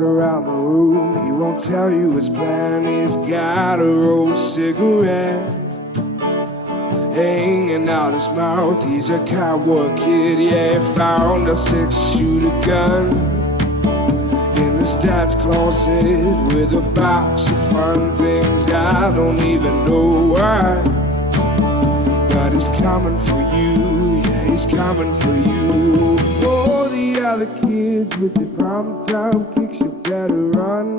Around the room, he won't tell you his plan. He's got a rolled cigarette hanging out his mouth. He's a cowboy kid, yeah, he found a 6-shooter gun in his dad's closet with a box of fun things. I don't even know why, but he's coming for you, yeah, he's coming for you. Oh, the other kids with the prom top kicks, you better run,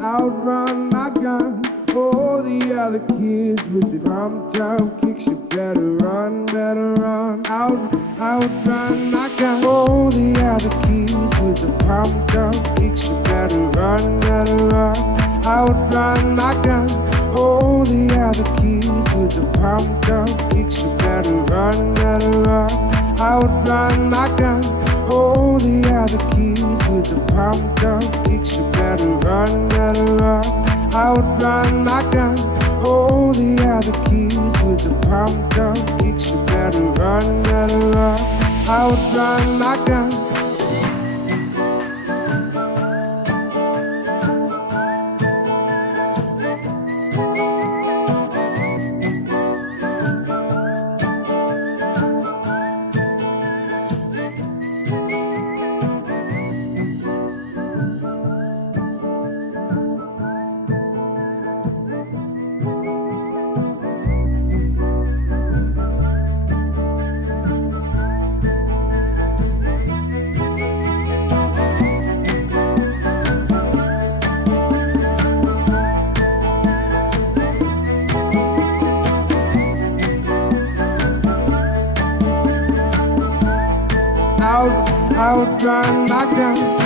outrun my gun. Oh, the other kids with the prom top kicks, you better run, outrun my gun. Oh, the other kids with the prom top kicks, you better run, outrun my gun. Oh, the other kids with the prom top kicks, you better run, outrun my gun. Oh, the other kids with the pumped up kicks, you better run, outrun my gun. Oh, the other kids with the pumped up kicks, you better run, outrun my gun. Outrun my gun.